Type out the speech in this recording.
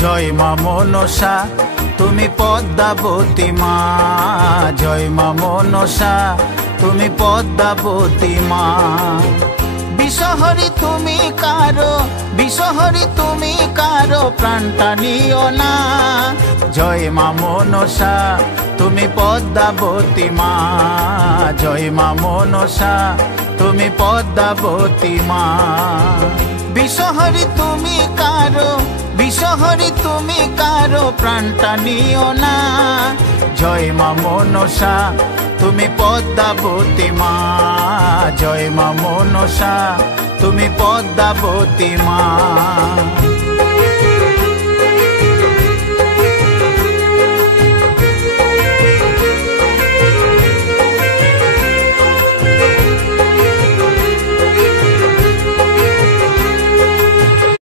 জয় মা মনসা তুমি পদ্মাবতী মা, জয় মা মনসা তুমি পদ্মাবতী মা। বিষহরি তুমি কারো, বিষহরি তুমি কারো প্রাণটা নিও না। জয় মা মনসা তুমি পদ্মাবতী মা, জয় মা মনসা তুমি পদ্মাবতী মা। বিষহরি তুমি কারো, বিষহরি তুমি কারো প্রাণটা নিও না। জয় মা মনসা তুমি পদ্মাবতী মা, জয় মা মনসা তুমি পদ্মাবতী মা।